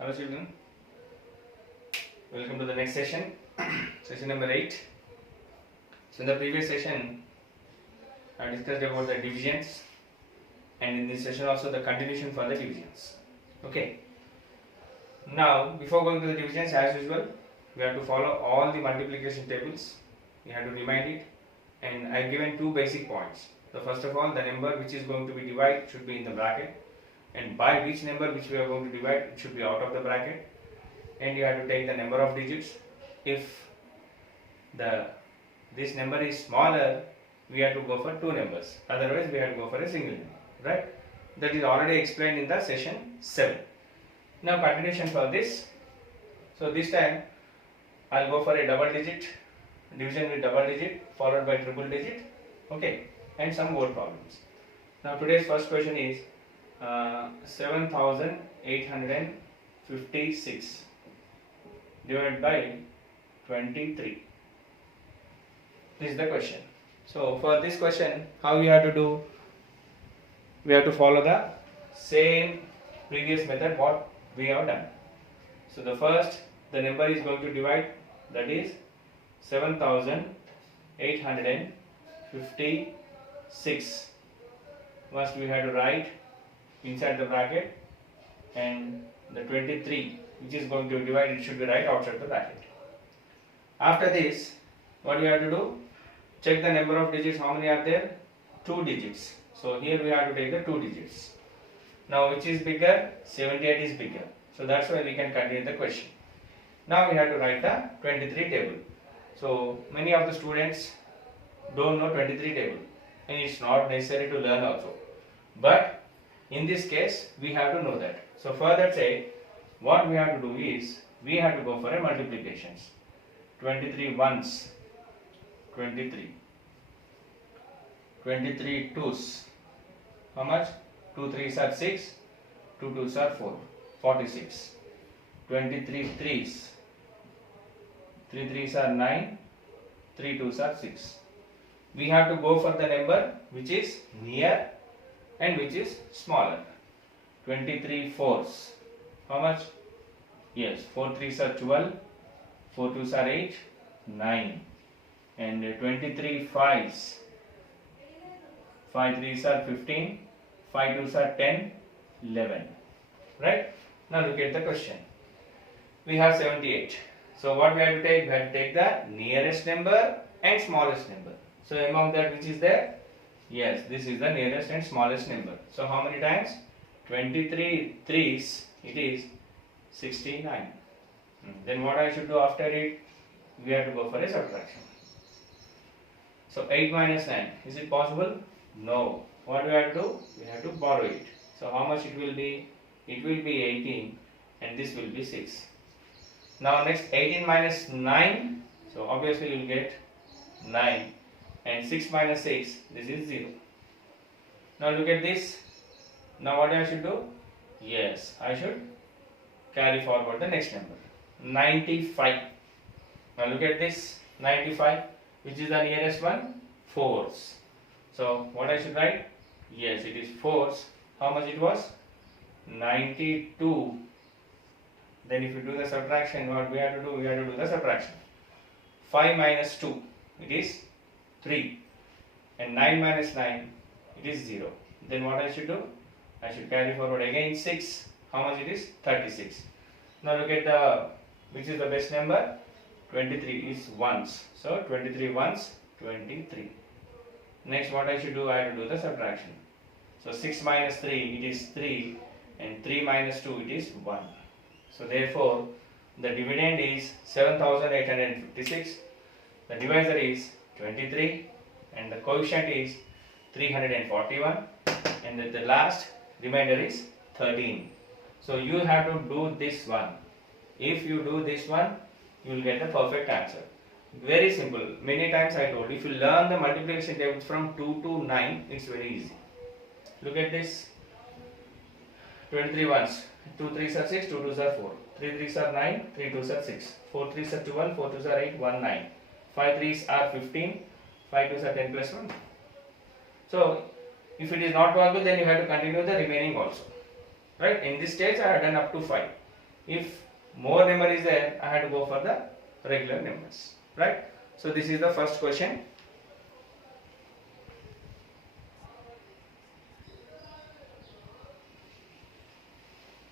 Hello children, welcome to the next session, session number 8. So in the previous session, I discussed about the divisions, and in this session also the continuation for the divisions. Okay. Now before going to the divisions, as usual, we have to follow all the multiplication tables. We have to remind it, and I have given two basic points. So first of all, the number which is going to be divided should be in the bracket, and by which number which we are going to divide, it should be out of the bracket. And you have to take the number of digits. If this number is smaller, we have to go for two numbers, otherwise we have to go for a single number, right? That is already explained in the session 7. Now continuation for this. So this time I'll go for a double digit division with double digit followed by triple digit, okay, and some word problems. Now today's first question is 7856 divided by 23. This is the question. So for this question, how we have to do? We have to follow the same previous method what we have done. So the first, the number is going to divide, that is 7856. First we have to write inside the bracket, and the 23 which is going to divide, it should be right outside the bracket. After this, what we have to do? Check the number of digits. How many are there? 2 digits. So here we have to take the 2 digits. Now which is bigger? 78 is bigger. So that's why we can continue the question. Now we have to write the 23 table. So many of the students don't know 23 table, and it's not necessary to learn also. But in this case, we have to know that. So for that sake, what we have to do is, we have to go for a multiplications. 23 ones, 23. 23 twos. How much? 2 threes are 6, 2 twos are 4, 46. 23 threes. 3 threes are 9, 3 twos are 6. We have to go for the number which is near and which is smaller. 23 fours. How much? Yes, 4 threes are 12, 4 twos are 8, 9. And 23 fives. 5 threes are 15, 5 twos are 10, 11. Right? Now look at the question. We have 78. So what we have to take? We have to take the nearest number and smallest number. So among that, which is there? Yes, this is the nearest and smallest number. So how many times? 23 threes, it is 69. Then what I should do after it? We have to go for a subtraction. So 8 minus 9, is it possible? No. What do we have to do? We have to borrow it. So how much it will be? It will be 18, and this will be 6. Now next, 18 minus 9, so obviously you will get 9, and 6 minus 6, this is 0. Now look at this. Now what I should do? Yes, I should carry forward the next number. 95. Now look at this. 95. Which is the nearest one? 4s. So what I should write? Yes, it is 4s. How much it was? 92. Then if you do the subtraction, what we have to do? We have to do the subtraction. 5 minus 2, it is 3. And 9 minus 9, it is 0. Then what I should do? I should carry forward again 6. How much it is? 36. Now look at which is the best number? 23 is ones. So 23 ones, 23. Next what I should do? I have to do the subtraction. So 6 minus 3, it is 3. And 3 minus 2, it is 1. So therefore, the dividend is 7856. The divisor is 23. And the coefficient is 341. And the last remainder is 13. So you have to do this one. If you do this one, you will get the perfect answer. Very simple. Many times I told, if you learn the multiplication tables from 2 to 9, it's very easy. Look at this. 23 ones. 2 3s are 6, 2 2s are 4. 3 3s are 9, 3 2s are 6. 4 3s are 12, 4 2s are 8, 1 9. 5 3s are 15, 5 2s are 10 plus 1. So if it is not possible, then you have to continue the remaining also. Right? In this stage I have done up to 5. If more number is there, I had to go for the regular numbers, right? So this is the first question.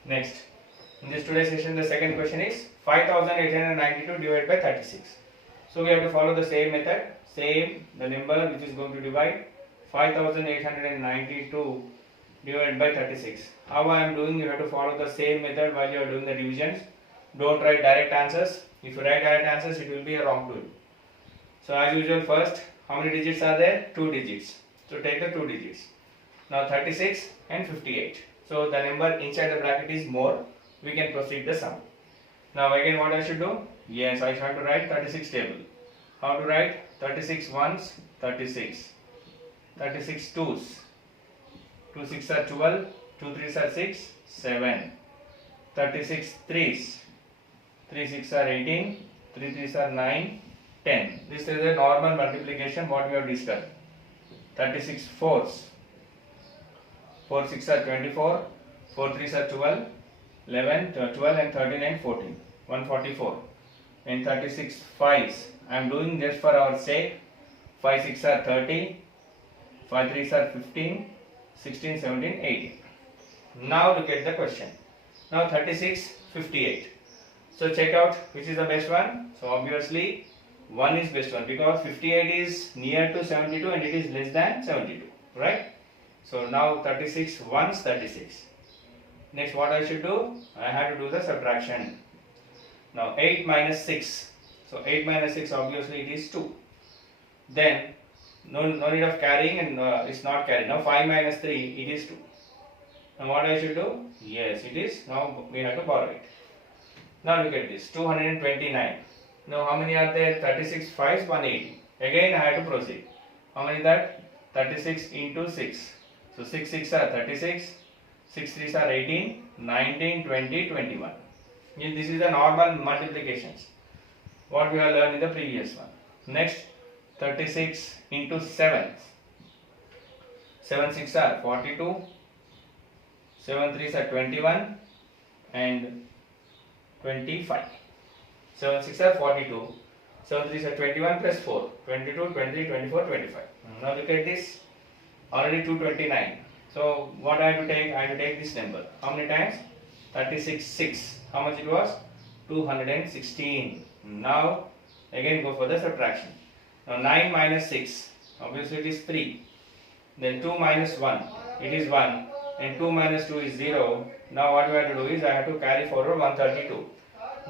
Next, in this today's session, the second question is 5892 divided by 36. So we have to follow the same method, the number which is going to divide 5892 divided by 36. How I am doing, you have to follow the same method while you are doing the divisions. Don't write direct answers. If you write direct answers, it will be a wrong tool. So as usual, first, how many digits are there? 2 digits. So take the 2 digits. Now 36 and 58. So the number inside the bracket is more. We can proceed the sum. Now again, what I should do? Yes, I have to write 36 table. How to write? 36 ones, 36. 36 twos. 2 6 are 12. 2 3s are 6, 7. 36 threes. 3 6 are 18. 3 3s are 9, 10. This is a normal multiplication what we have discussed. 36 fours. 4 6 are 24. 4 3s are 12. 11, 12 and 13 and 14. 144. And 36 fives. I am doing just for our sake. 5 6 are 30. 5 3s are 15. 16, 17, 18. Now look at the question. Now 36, 58. So check out which is the best one. So obviously 1 is best one because 58 is near to 72 and it is less than 72. Right? So now 36, 1 is 36. Next what I should do? I have to do the subtraction. Now 8 minus 6. So 8 minus 6 obviously it is 2. Then no need of carrying and it's not carried. Now 5 minus 3 it is 2. Now what I should do? Yes, it is. Now we have to borrow it. Now look at this, 229. Now how many are there? 36 5s, 180. Again I have to proceed. How many is that? 36 into 6. So 6 6 are 36. 6 3s are 18. 19, 20, 21. This is the normal multiplications. What we have learned in the previous one. Next, 36 into 7. 7 6 are 42. 7 3s are 21 and 25. 7 6 are 42. 7 3s are 21 plus 4. 22, 23, 24, 25. Now look at this. Already 229. So what I have to take? I have to take this number. How many times? 36 6. How much it was? 216. Now again go for the subtraction. Now 9 minus 6. Obviously it is 3. Then 2 minus 1. It is 1. And 2 minus 2 is 0. Now what we have to do is I have to carry forward 132.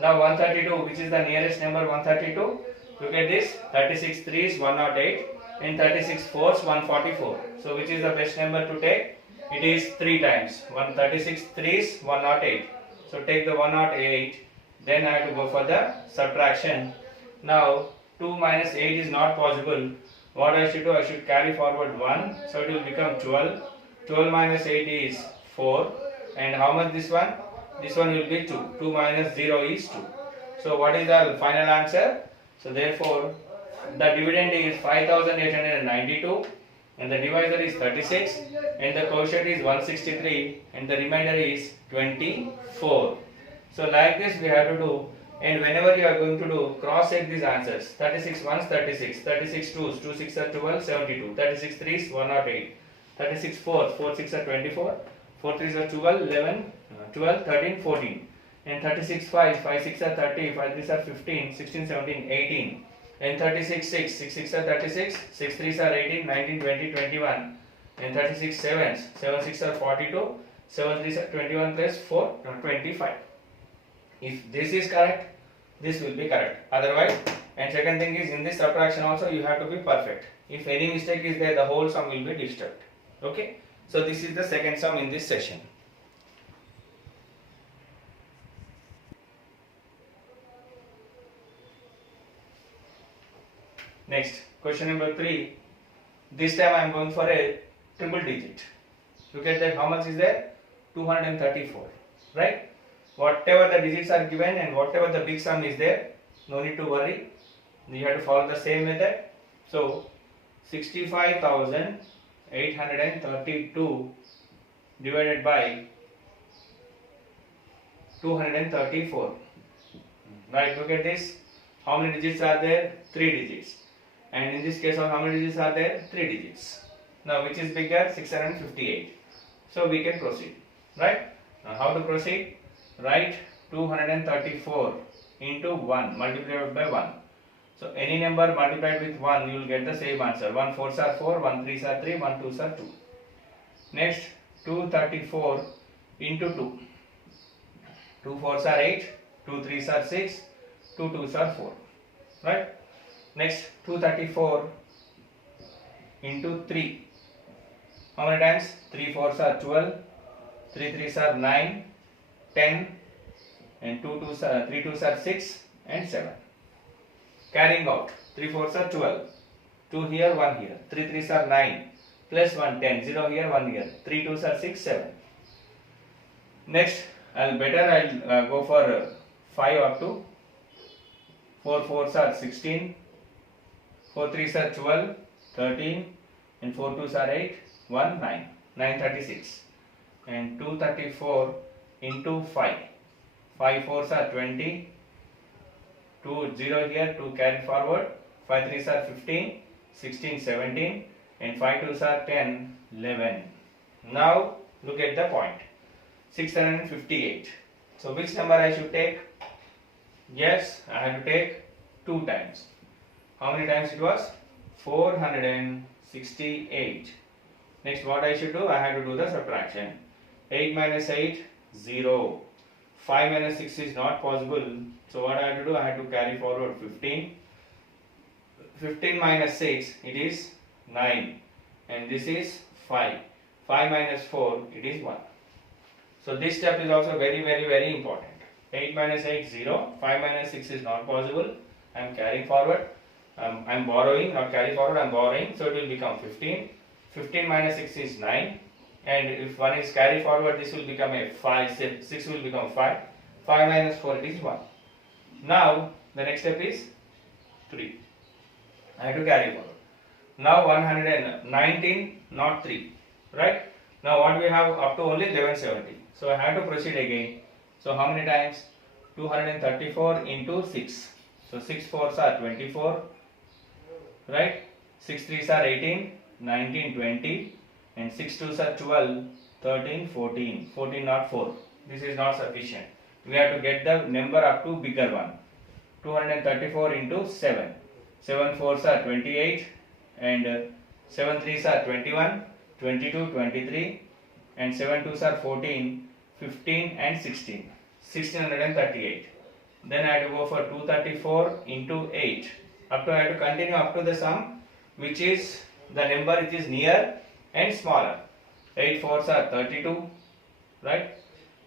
Now 132, which is the nearest number 132? Look at this. 36 3s 108 and 36 4s 144. So which is the best number to take? It is 3 times. 36 3s 108. So take the 108. Then I have to go for the subtraction. Now 2 minus 8 is not possible. What I should do? I should carry forward 1. So it will become 12. 12 minus 8 is 4. And how much this one? This one will be 2. 2 minus 0 is 2. So what is the final answer? So therefore the dividend is 5892 and the divisor is 36 and the quotient is 163 and the remainder is 24. So like this we have to do, and whenever you are going to do, cross check these answers. 36 ones 36, 36 twos, 2 6 are 12, 72, 36 threes 108, 36 fours, 4 6 are 24, 4 3s are 12, 11, 12, 13, 14, and 36 5, 5 6 are 30, 5 3s are 15, 16, 17, 18, and 36 6, 6 6 are 36, 6 3s are 18, 19, 20, 21, and 36 7s, 7 6 are 42, 7 3s are 21 plus 4, 25. If this is correct, this will be correct. Otherwise, and second thing is in this subtraction also you have to be perfect. If any mistake is there, the whole sum will be disturbed. Okay. So this is the second sum in this session. Next, question number 3. This time I am going for a triple digit. Look at that. How much is there? 234. Right? Whatever the digits are given and whatever the big sum is there, no need to worry. You have to follow the same method. So 65,832 divided by 234. Right, look at this. How many digits are there? 3 digits. And in this case, how many digits are there? 3 digits. Now, which is bigger? 658. So, we can proceed. Right? Now, how to proceed? Write 234 into 1 multiplied by 1. So, any number multiplied with 1, you will get the same answer. 1 4s are 4, 1 3s are 3, 1 2s are 2. Next, 234 into 2. 2 4s are 8, 2 3s are 6, 2 2s are 4. Right? Next, 234 into 3. How many times? 3 4s are 12, 3 3s are 9, 10, and 3 2s are 6 and 7. Carrying out, 3 4s are 12, 2 here, 1 here, 3 3s are 9, plus 1, 10, 0 here, 1 here, 3 2s are 6, 7. Next, I'll go for 5 up to 4 4s are 16, 4 3s are 12, 13, and 4 2s are 8, 1 9, 936. And 234 into 5. 5 4s are 20, 2 0 here, 2 carry forward, 5 3s are 15, 16, 17, and 5 2s are 10, 11. Now look at the point. 658. So which number I should take? Yes, I have to take 2 times. How many times it was? 468. Next, what I should do? I have to do the subtraction. 8 minus 8, 0. 5 minus 6 is not possible. So what I have to do? I have to carry forward 15. 15 minus 6, it is 9. And this is 5. 5 minus 4, it is 1. So this step is also very important. 8 minus 8, 0. 5 minus 6 is not possible. I am carrying forward. I am borrowing, not carry forward, I am borrowing. So it will become 15. 15 minus 6 is 9. And if 1 is carry forward, this will become a 5. 6 will become 5. 5 minus 4, it is 1. Now, the next step is 3. I have to carry forward. Now 119, not 3. Right? Now what we have up to only 1170. So I have to proceed again. So how many times? 234 into 6. So 6 4s are 24. Right? 6 3s are 18, 19, 20. And 6 2s are 12, 13, 14. 14 not 4. This is not sufficient. We have to get the number up to bigger one. 234 into 7. 7 4s are 28. And 7 3s are 21, 22, 23. And 7 2s are 14, 15 and 16. 1638. Then I have to go for 234 into 8. Up to I have to continue up to the sum, which is the number which is near and smaller. 8 4s are 32, right?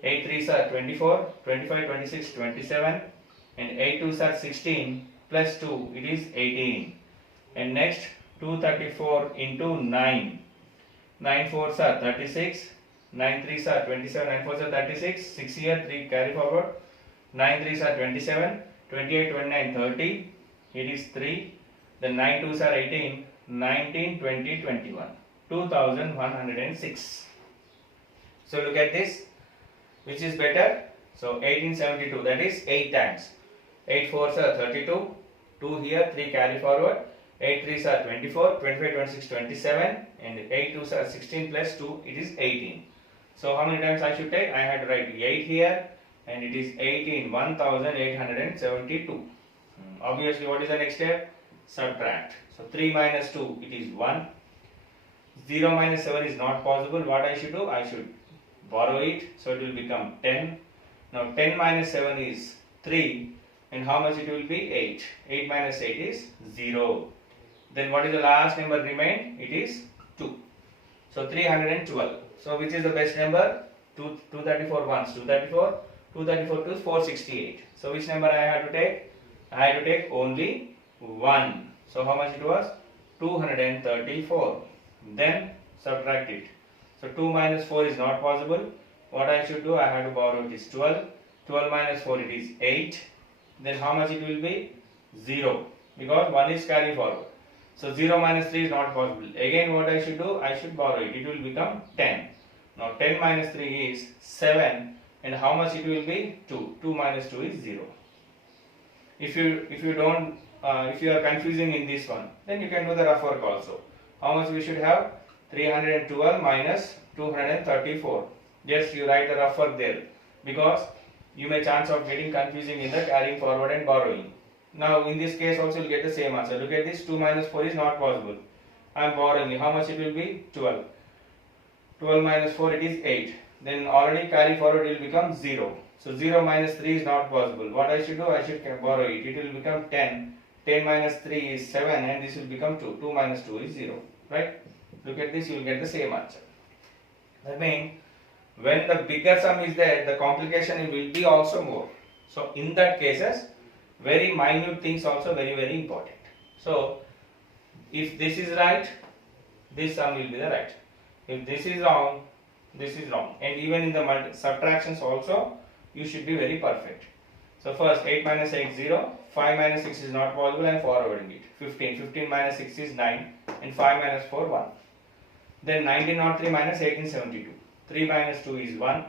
8 3s are 24, 25, 26, 27, and 8 2s are 16 plus 2, it is 18. And next 234 into 9. 9 4s are 36, 9 3s are 27, 9 4s are 36, 6 here, 3 carry forward, 9 3s are 27, 28, 29, 30, it is 3, then 9 2s are 18, 19, 20, 21, 2106. So look at this, which is better? So 1872, that is 8 times. 8 4s are 32, 2 here, 3 carry forward, 8 3s are 24, 25, 26, 27, and 8 2s are 16 plus 2, it is 18. So how many times I should take? I had to write 8 here, and it is 18, 1872. Obviously, what is the next step? Subtract. So 3 minus 2, it is 1. 0 minus 7 is not possible. What I should do? I should borrow it, so it will become 10. Now 10 minus 7 is 3, and how much it will be? 8. 8 minus 8 is 0. Then what is the last number remain? It is 2. So 312. So which is the best number? 234 ones, 234, 234 to 468. So which number I have to take? I have to take only 1. So how much it was? 234. Then subtract it. So 2 minus 4 is not possible. What I should do? I have to borrow it is 12. 12 minus 4 it is 8. Then how much it will be? 0. Because 1 is carry forward. So 0 minus 3 is not possible. Again what I should do? I should borrow it. It will become 10. Now 10 minus 3 is 7. and how much it will be? 2. 2 minus 2 is 0. If you don't if you are confusing in this one, then you can do the rough work also. How much we should have? 312 minus 234. Just you write the rough work there, because you may chance of getting confusing in the carrying forward and borrowing. Now in this case also you will get the same answer. Look at this, 2 minus 4 is not possible. I am borrowing. How much it will be? 12. 12 minus 4 it is 8. Then already carry forward will become 0. So 0 minus 3 is not possible. What I should do? I should borrow it. It will become 10. 10 minus 3 is 7 and this will become 2. 2 minus 2 is 0. Right? Look at this, you will get the same answer. That means when the bigger sum is there, the complication will be also more. So in that cases, very minute things also very important. So if this is right, this sum will be the right. If this is wrong, this is wrong. And even in the subtractions also, you should be very perfect. So first 8 minus 8 0, 5 minus 6 is not possible and forwarding it. 15, 15 minus 6 is 9 and 5 minus 4 1. Then 1903 minus 1872. 3 minus 2 is 1.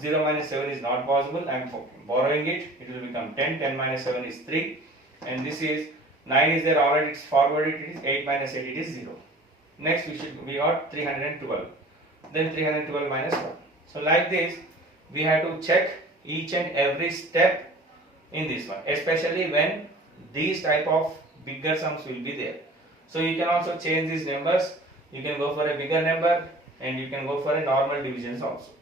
0 minus 7 is not possible. I am borrowing it. It will become 10. 10 minus 7 is 3. And this is 9 is there already. It's forwarded. It is 8 minus 8. It is 0. Next we got 312. Then 312 minus 1. So like this, we have to check each and every step in this one, especially when these type of bigger sums will be there. So you can also change these numbers. You can go for a bigger number and you can go for a normal divisions also.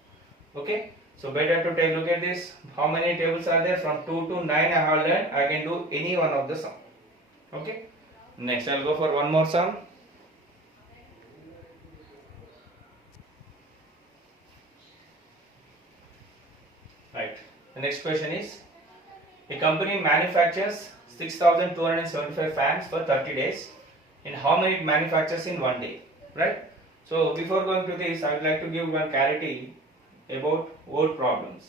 Okay, so better to take a look at this. How many tables are there? From 2 to 9 I have learned. I can do any one of the sum. Okay, next I'll go for one more sum. Right, the next question is, a company manufactures 6,275 fans for 30 days. And how many it manufactures in one day? Right? So before going to this, I would like to give one clarity about word problems.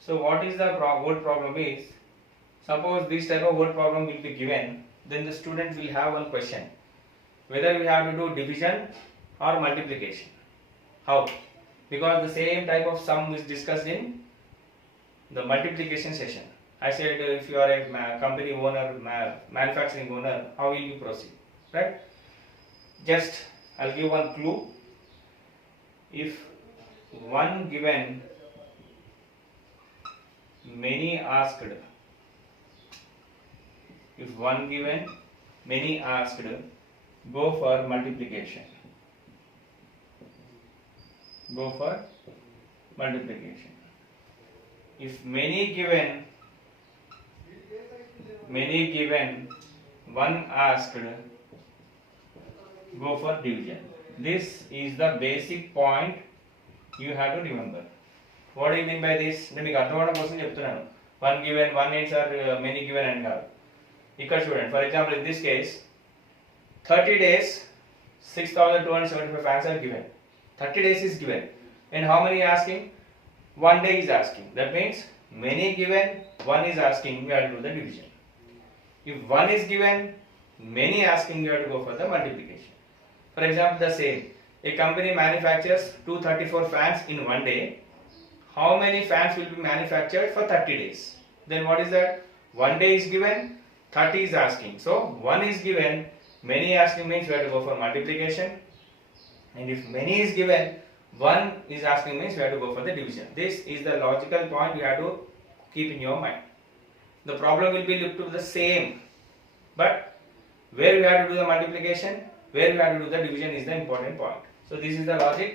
So what is the word problem is, suppose this type of word problem will be given, then the student will have one question, whether we have to do division or multiplication. How? Because the same type of sum is discussed in the multiplication session. I said if you are a company owner, manufacturing owner, how will you proceed? Right? Just I'll give one clue. If one given, many asked. If one given, many asked, go for multiplication. Go for multiplication. If many given, one asked, go for division. This is the basic point you have to remember. What do you mean by this? నేను మీకు అర్థమవడం కోసం చెప్తున్నాను. One given, one answer, many given and కాదు. ఇక్కడ చూడండి, for example in this case 30 days 6,275 fans are given. 30 days is given. And how many asking? One day is asking. That means many given, one is asking, we have to do the division. If one is given, many asking, you have to go for the multiplication. For example, the same. A company manufactures 234 fans in one day. How many fans will be manufactured for 30 days? Then what is that? One day is given, 30 is asking. So one is given, many asking means we have to go for multiplication. And if many is given, one is asking means we have to go for the division. This is the logical point you have to keep in your mind. The problem will be looked to the same, but where we have to do the multiplication, where we have to do the division is the important point. So this is the logic.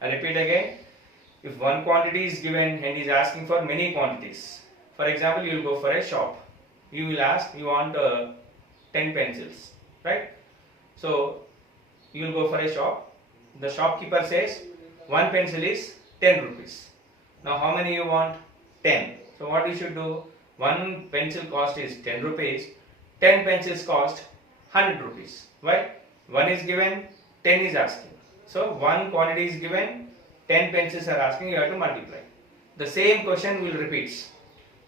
I repeat again. If one quantity is given and is asking for many quantities, for example, you will go for a shop. You will ask, you want 10 pencils, right? So you will go for a shop. The shopkeeper says one pencil is 10 rupees. Now how many you want? 10. So what you should do? One pencil cost is 10 rupees. 10 pencils cost 100 rupees. Why? One is given, 10 is asking. So one quantity is given, 10 pencils are asking, you have to multiply. The same question will repeat.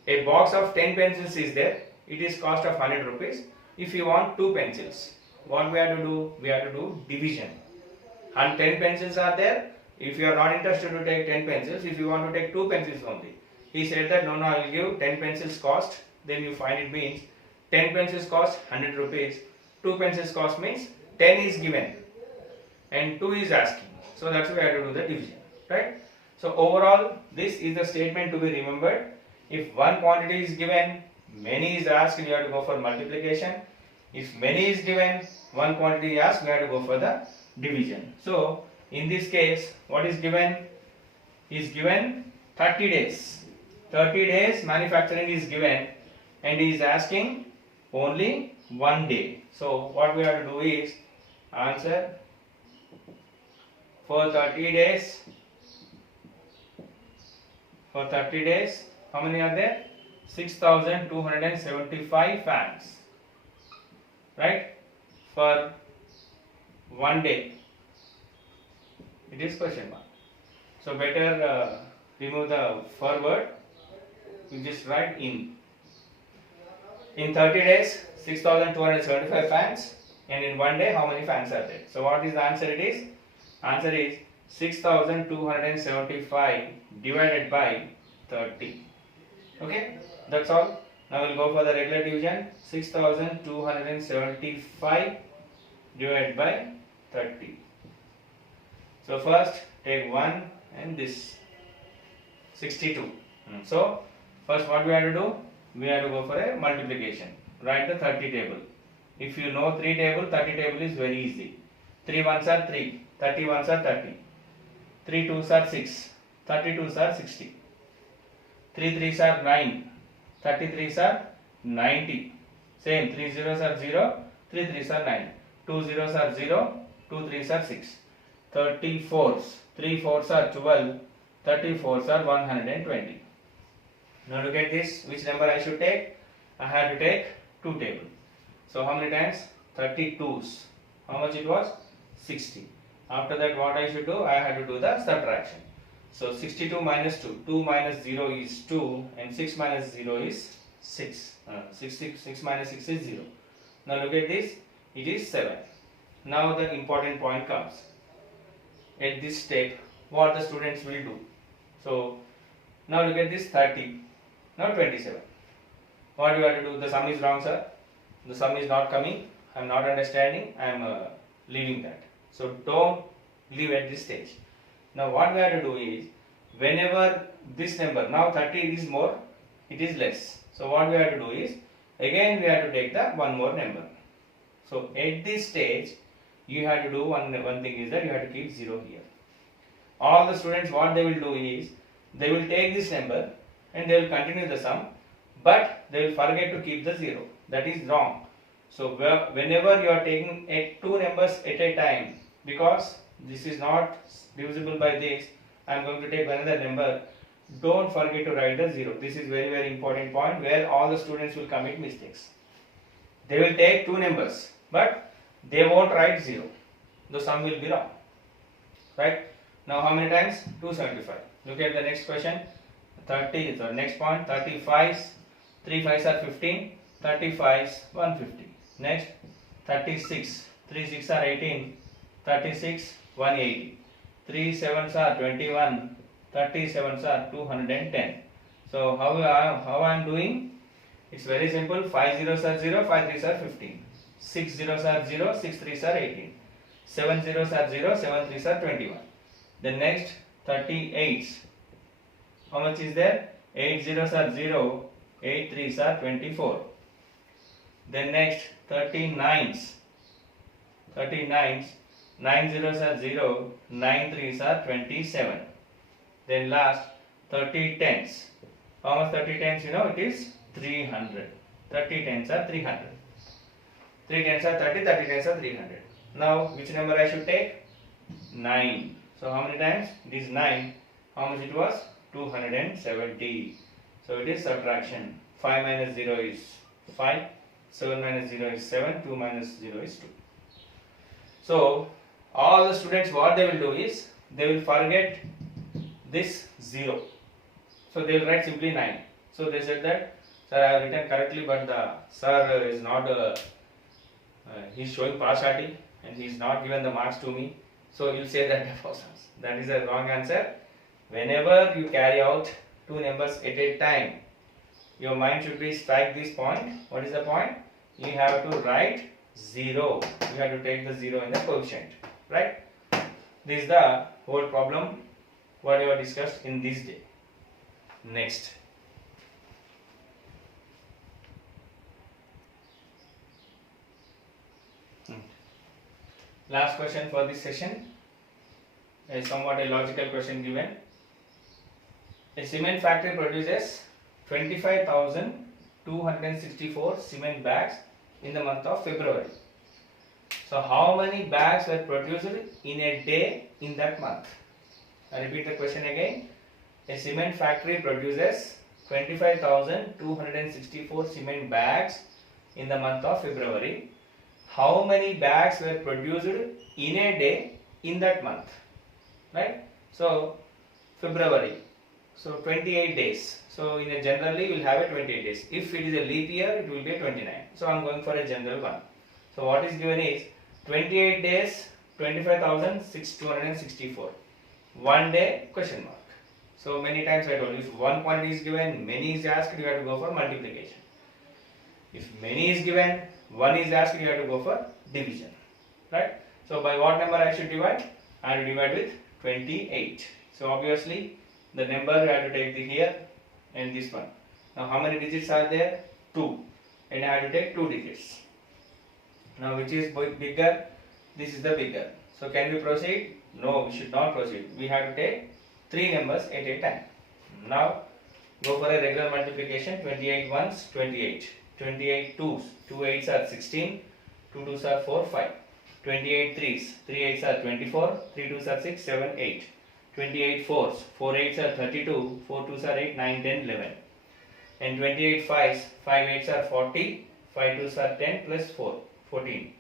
A box of 10 pencils is there. It is cost of 100 rupees. If you want 2 pencils, what we have to do? We have to do division. And 10 pencils are there, if you are not interested to take 10 pencils, if you want to take 2 pencils only. He said that no, I will give 10 pencils cost. Then you find it means 10 pencils cost 100 rupees. 2 pencils cost means 10 is given and 2 is asking. So that's why I have to do the division, right? So overall, this is the statement to be remembered. If one quantity is given, many is asked, you have to go for multiplication. If many is given, one quantity is asked, we have to go for the division. So in this case, what is given? Is given 30 days. 30 days manufacturing is given and he is asking only 1 day. So what we have to do is answer for 30 days. For 30 days, how many are there? 6,275 fans, right? For 1 day, it is question mark. So better remove the for word. You just write in. In 30 days, 6,275 fans, and in 1 day, how many fans are there? So what is the answer? It is answer is 6,275 divided by 30. Okay, that's all. Now we'll go for the regular division. 6,275 divided by 30. So first take 1 and this 62. So first what we have to do? We have to go for a multiplication. Write the 30 table. If you know 3 table, 30 table is very easy. 3 ones are 3, 30 ones are 30. 3 twos are 6, 32s are 60. 3 threes are 9, 33s are 90. Same, 3 zeros are 0, 3 threes are 9. 2 zeros are 0, 2 threes are 6. 34s, 3 fours are 12, 34s are 120. Now look at this, which number I should take? I have to take 2 table. So how many times? 32s. How much it was? 60. After that what I should do? I have to do the subtraction. So 62 minus 2. 2 minus 0 is 2 and 6 minus 0 is 6. 6 minus 6 is 0. Now look at this. It is 7. Now the important point comes. At this step, what the students will do. So now look at this 30. Now 27. What do you have to do? The sum is wrong, sir. The sum is not coming. I am not understanding. I am leaving that. So don't leave at this stage. Now what we have to do is, whenever this number, now 30 is more, it is less. So what we have to do is, again we have to take the one more number. So at this stage, you have to do one thing is that you have to keep 0 here. All the students, what they will do is, they will take this number and they will continue the sum, but they will forget to keep the 0. That is wrong. So whenever you are taking 2 numbers at a time, because this is not divisible by this, I am going to take another number. Don't forget to write the 0. This is very, very important point where all the students will commit mistakes. They will take 2 numbers, but they won't write 0. The sum will be wrong. Right? Now how many times? 275. Look at the next question. 30, so next point, 35s, 3 5s are 15, 35s, 150. Next, 36, 3 6 are 18, 36, 180. 3 7s are 21, 37s are 210. So how I am doing? It's very simple. 5 zeros are 0, 5 3s are 15. 6 zeros are 0, 6 3s are 18. 7 zeros are 0, 7 3s are 21. The next 38s. How much is there? 8 zeros are 0, 8 3s are 24. Then next 39s. 39s. 9 zeros are 0, 9 3s are 27. Then last 30 tens. How much 30 tens? You know, it is 300. 30 tens are 300. 3 tens are 30, 30 tens are 300. Now, which number I should take? 9. So, how many times? It is 9. How much it was? 270. So, it is subtraction. 5 minus 0 is 5. 7 minus 0 is 7. 2 minus 0 is 2. So, all the students, what they will do is, they will forget this 0. So, they will write simply 9. So, they said that, sir, I have written correctly, but the sir is not, he is showing partiality and he is not given the marks to me. So you'll say that thousands. That is a wrong answer. Whenever you carry out two numbers at a time, your mind should be strike this point. What is the point? You have to write 0. You have to take the 0 in the coefficient, right? This is the whole problem whatever discussed in this day. Next. Last question for this session is somewhat a logical question given. A cement factory produces 25,264 cement bags in the month of February. So how many bags were produced in a day in that month? I repeat the question again. A cement factory produces 25,264 cement bags in the month of February. How many bags were produced in a day in that month? Right? So February. So 28 days. So in a generally we will have a 28 days. If it is a leap year, it will be a 29. So I am going for a general one. So what is given is 28 days, 25,264. 1 day question mark. So many times I told you, if one quantity is given, many is asked, you have to go for multiplication. If many is given, one is asked, you have to go for division. Right? So by what number I should divide? I have to divide with 28. So obviously the number I have to take the here and this one. Now how many digits are there? 2. And I have to take 2 digits. Now which is bigger? This is the bigger. So can we proceed? No, we should not proceed. We have to take 3 numbers at a time. Now go for a regular multiplication. 28 ones, 28. 28 twos, 2 8s are 16, 2 2s are 4, 5. 28 threes, 3 8s are 24, 3 2s are 6, 7, 8. 28 fours, 4 8s are 32, 4 2s are 8, 9, 10, 11. And 28 fives, 5 8s are 40, 5 2s are 10 plus 4, 14.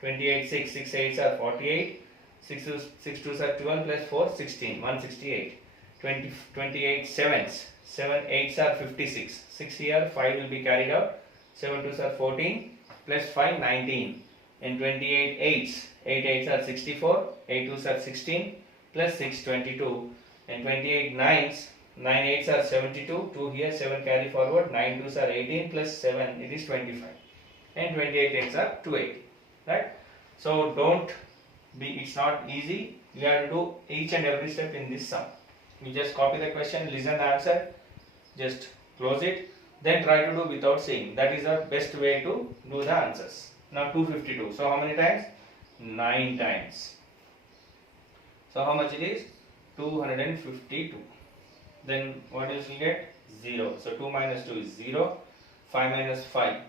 28 6, 6 8s are 48, 6 2s are 12 plus 4, 16, 168. 28 sevens, 7 8s are 56, 6 here, 5 will be carried out, 7 2s are 14 plus 5, 19. And 28 8s, 8 8s are 64, 8 2s are 16 plus 6, 22. And 28 9s, 9 8s are 72, 2 here, 7 carry forward, 9 2s are 18 plus 7, it is 25. And 28 8s are 280. Right? So don't be, it's not easy. You have to do each and every step in this sum. You just copy the question, listen the answer, just close it, then try to do without seeing. That is the best way to do the answers. Now 252. So how many times? 9 times. So how much it is? 252. Then what else you get? 0. So 2 minus 2 is 0. 5 minus 5,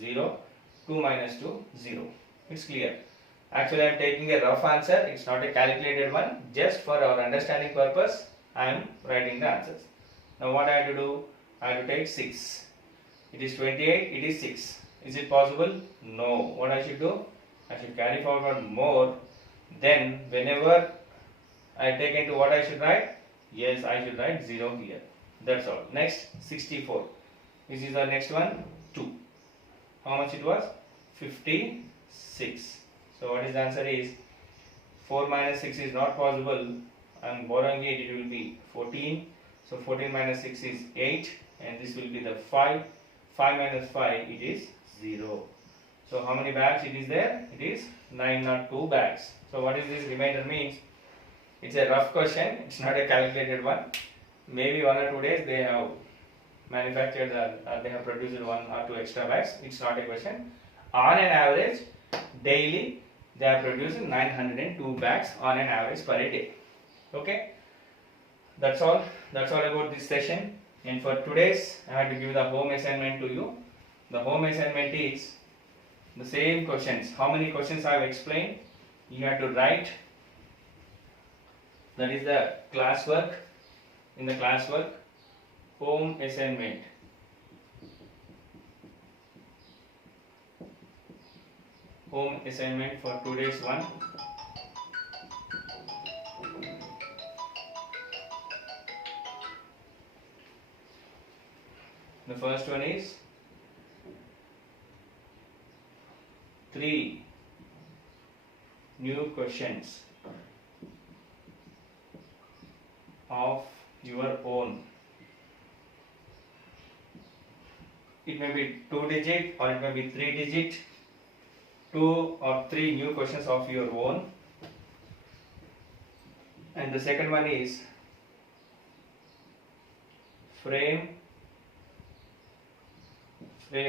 0. 2 minus 2, 0. It's clear. Actually I am taking a rough answer. It's not a calculated one. Just for our understanding purpose, I am writing the answers. Now what I have to do? I have to take 6. It is 28, it is 6. Is it possible? No. What I should do? I should carry forward more. Then whenever I take into what I should write? Yes, I should write 0 here. That's all. Next, 64. This is the next one, 2. How much it was? 56. So what is the answer is? 4 minus 6 is not possible. I am borrowing it will be 14. So 14 minus 6 is 8. And this will be the 5. 5 minus 5, it is 0. So how many bags it is there? It is 9, not 2 bags. So what is this remainder means? It's a rough question. It's not a calculated one. Maybe 1 or 2 days they have manufactured or they have produced 1 or 2 extra bags. It's not a question. On an average, daily they are producing 902 bags on an average per day. Okay. That's all. That's all about this session. And for today's, I have to give the home assignment to you. The home assignment is the same questions. How many questions I have explained? You have to write. That is the classwork. In the classwork, home assignment. Home assignment for today's one. The first one is 3 new questions of your own. It may be 2 digit or it may be 3 digit, 2 or 3 new questions of your own. And the second one is frame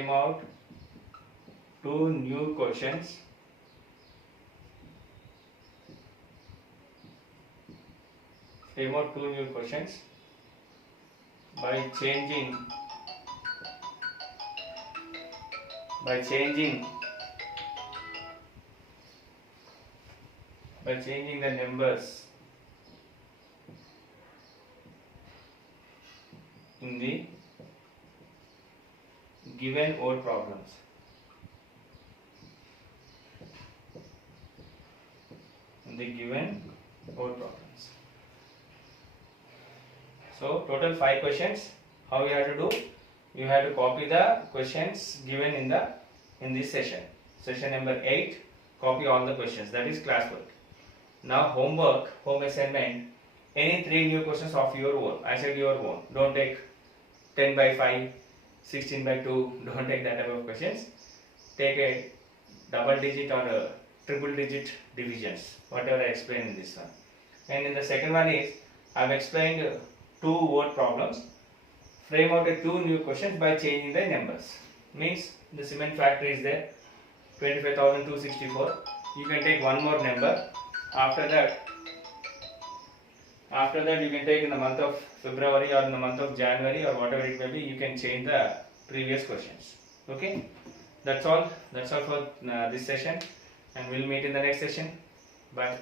out 2 new questions by changing the numbers in the given word problems. So total 5 questions. How you have to do? You have to copy the questions given in this session. Session number 8. Copy all the questions. That is classwork. Now home assignment. Any 3 new questions of your own. I said your own. Don't take 10 by 5, 16 by 2. Don't take that type of questions. Take a double digit or a triple digit divisions. Whatever I explained in this one. And in the second one is I have explained 2 word problems. Frame out 2 new questions by changing the numbers. Means the cement factory is there, 25,264. You can take one more number. After that you can take in the month of February or in the month of January or whatever it may be. You can change the previous questions. Okay, that's all for this session, and we'll meet in the next session. Bye.